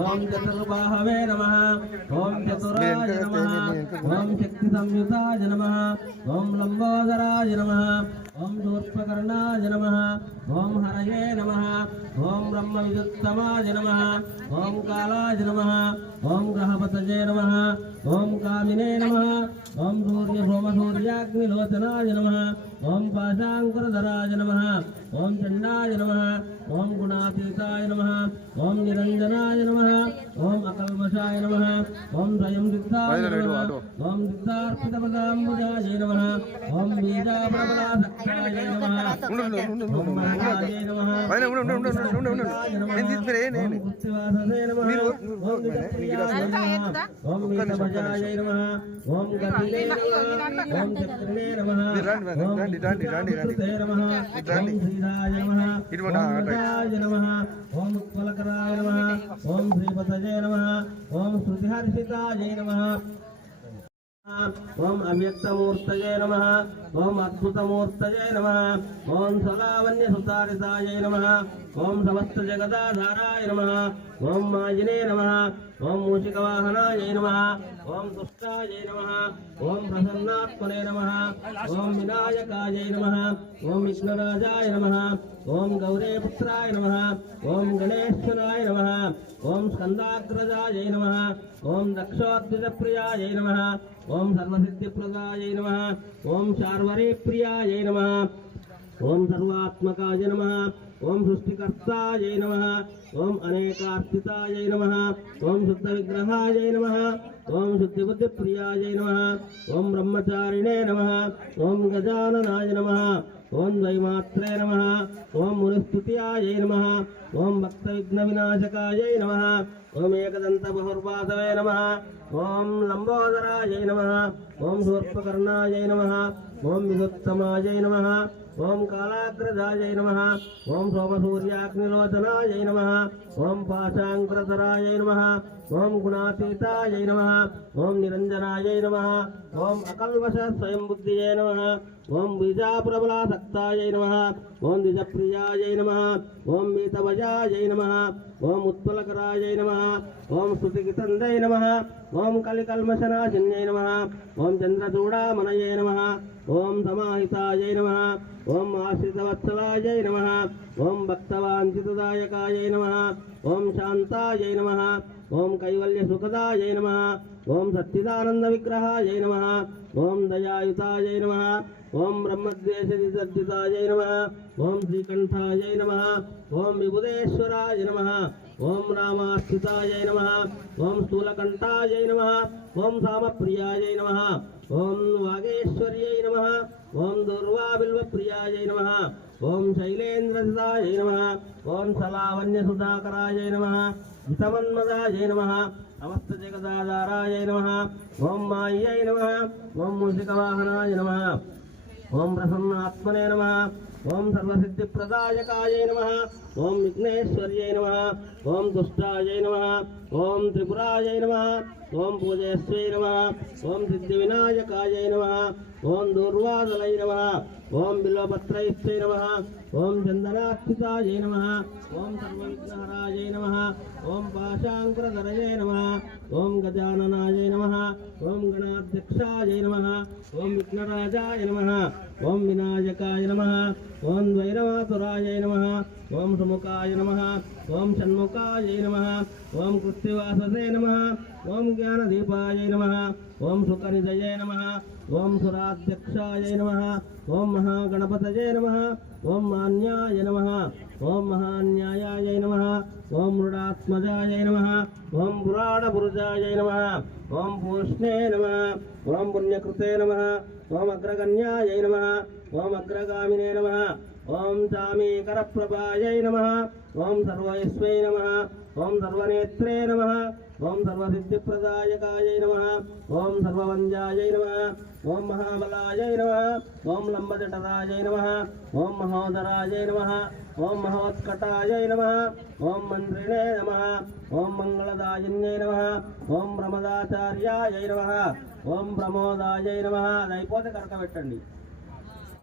ఓం చతుర్బాహవే నమ ఓం చతురాయ నమ ఓం శక్తి సంయుతాయ నమ ఓం లంబోదరాయ నమ ఓం దూర్పకర్ణాయ నమ ఓం హరయే నమ ఓం బ్రహ్మ విదుత్తమాయ నమ ఓం కాలాయ నమ ఓం గ్రహపతజే నమ ఓం కామినే నమ ఓం సూర్య సోమ సూర్యాగ్నిలోచనాయ నమ ఓం పాశాంకురధరాయ నమ ఓం చండాయ నమ ఓం గుణాతీతాయ నమ. ఓం నిరంజనాయ నమ. ఓం అకల్మషాయ నమ. ఓం స్వయం సిద్ధాయ నమ. ఓం సిద్ధార్పితపదాంబుజాయ నమ. పైన ఉండు ఉండు ఉండు ఉండు ఉండు ఉండు నేను తీసుకురే నేను మీరు రండి, రండి, రండి, రండి, రండి, రండి. రండి. ఓం నమ ఓం రా, నమ ఓం నమ ఓం శృతిహర్షితాయ నమ ఓం అవ్యక్తమూర్తయే నమ ఓం అద్భుతమూర్తయే నమ ఓం సదావన్య సుతారితాయ నమ ఓం సమస్త జగదాధారాయ నమ ఓం మాజినే నమ ఓం మూషికవాహనాయ నమ ఓం దుష్టాయ నమ ఓం ప్రసన్నాత్మనే నమ ఓం వినాయకాయ నమ ఓం విష్ణురాజాయ నమ ఓం గౌరీపుత్రాయ నమ ఓం గణేశ్వరాయ నమ ఓం స్కందాగ్రజాయ నమ ఓం దక్షోద్విజప్రియాయ నమ ఓం సర్వసిద్ధిప్రదాయ నమ ఓం శార్వరీప్రియాయ నమ ఓం సర్వాత్మకాయ నమ ఓం సృష్టికర్తాయ నమ ఓం అనేకార్పితాయ నమ ఓం శుద్ధ విగ్రహాయ నమ ఓం శుద్ధిబుద్ధిప్రియాయ నమ ఓం బ్రహ్మచారిణే నమ ఓం గజాననాయ నమ ఓం ద్వైమాత్రే నమ ఓం మునిస్తుత్యాయ నమ ఓం భక్త విఘ్న వినాశకాయ నమ ఓం ఏకదంత బహుర్వాసవే నమ ఓం లంబోదరాయ నమ ఓం సూర్పకర్ణాయ నమ ఓం విదుత్తమాయ నమ ఓం కాళాగ్రజాయ నమ ఓం సోమసూర్యాగ్నిలోచనాయ నమ ఓం పాశాంకురధరాయ నమ ఓం గుణాతీతాయ నమ ఓం నిరంజనాయ నమ. ఓం అకల్వశ స్వయం బుద్ధియే నమ. ఓం బీజాపురబలాసక్తాయ నమ. ఓం ద్విజప్రియాయ నమ. ఓం మీతవజాయ నమ. ఓం ఉత్పలకరాయ నమ. ఓం స్తుతికితందై నమ. ఓం కలికల్మశనాశిన్యై నమ. ఓం చంద్రచూడామనయే నమ. ఓం సమాహితాయ నమ. ఓం ఆశ్రితవత్సలాయ నమ. ఓం భక్తవాంఛితదాయకాయ నమ. ఓం శాంతాయ నమ. ఓం కైవల్యసుఖదాయ నమ. ఓం సచ్చిదానంద విగ్రహాయ నమ. ఓం దయాయుతాయ నమ. ఓం బ్రహ్మద్వేషవిసర్జితాయ నమ. ఓం శ్రీకంఠాయ నమ. ఓం విభుదేశ్వరాయ నమ. ఓం రామాస్థితాయ నమ. ఓం స్థూలకంఠాయ నమ. ఓం సామప్రియాయ నమ. ఓం వాగేశ్వర్యై నమ. ఓం దుర్వాబిల్వప్రియాయ నమ. ఓం శైలేంద్రసుతాయ నమ. ఓం సలావన్యసుధాకరాయ నమ. హితమన్మదాయ నమ. సమస్త జగదాధారాయ నమ. ఓం మాయ్యై నమ. ఓం మూషికవాహనాయ నమ. ఓం ప్రసన్నాత్మనే నమ. ఓం సర్వసిద్ధిప్రదాయకాయ నమ. ఓం విఘ్నేశ్వర్యై నమ. ఓం దుష్టాయ నమ. ఓం త్రిపురాయ నమ. ఓం పూజయస్వై నమ ఓం సిద్ధి వినాయకాయ నమ ఓం దూర్వాదలై నమ ఓం బిల్వపత్రైశ్చై నమ ఓం చందనాస్థితాయ నమ ఓం సర్వవిఘ్నహరాయ నమ ఓం పాశాంకురధరయే నమ ఓం గజాననాయ నమ ఓం గణాధ్యక్షాయ నమ ఓం విఘ్నరాజాయ నమ ఓం వినాయకాయ నమ ఓం ద్వైరమాతురాయ నమ ఓం సుముఖాయ నమ ఓం షణ్ముఖాయ నమ ఓం కృత్తివాససే నమ ఓం జ్ఞానదీపాయ నమ ఓం సుఖనిజయే నమ ఓం సురాధ్యక్షాయ నమ ఓం మహాగణపతయ నమ ఓం మాన్యాయ నమ ఓం మహాన్యాయాయ నమ ఓం మృడాత్మజాయ నమ ఓం పురాణపురుషాయ నమ ఓం పూష్ణే నమ ఓం పుణ్యకృతే నమ ఓం అగ్రగణ్యాయ నమ ఓం అగ్రగామినే నమ ఓం చామీకరప్రభాయై నమ ఓం సర్వయస్వై నమ ఓం సర్వనేత్రే నమ ఓం సర్వసిద్ధిప్రదాయకాయై నమ ఓం సర్వవంజాయై నమ ఓం మహాబలాయై నమ ఓం లంబజటరాజై నమ ఓం మహోదరాజై నమ ఓం మహోత్కటాయై నమ ఓం మంత్రిణే నమ ఓం మంగళదాయన్యై నమ ఓం ప్రమదాచార్యాయై నమ ఓం ప్రమోదాయై నమ అది అయిపోతే కరక పెట్టండి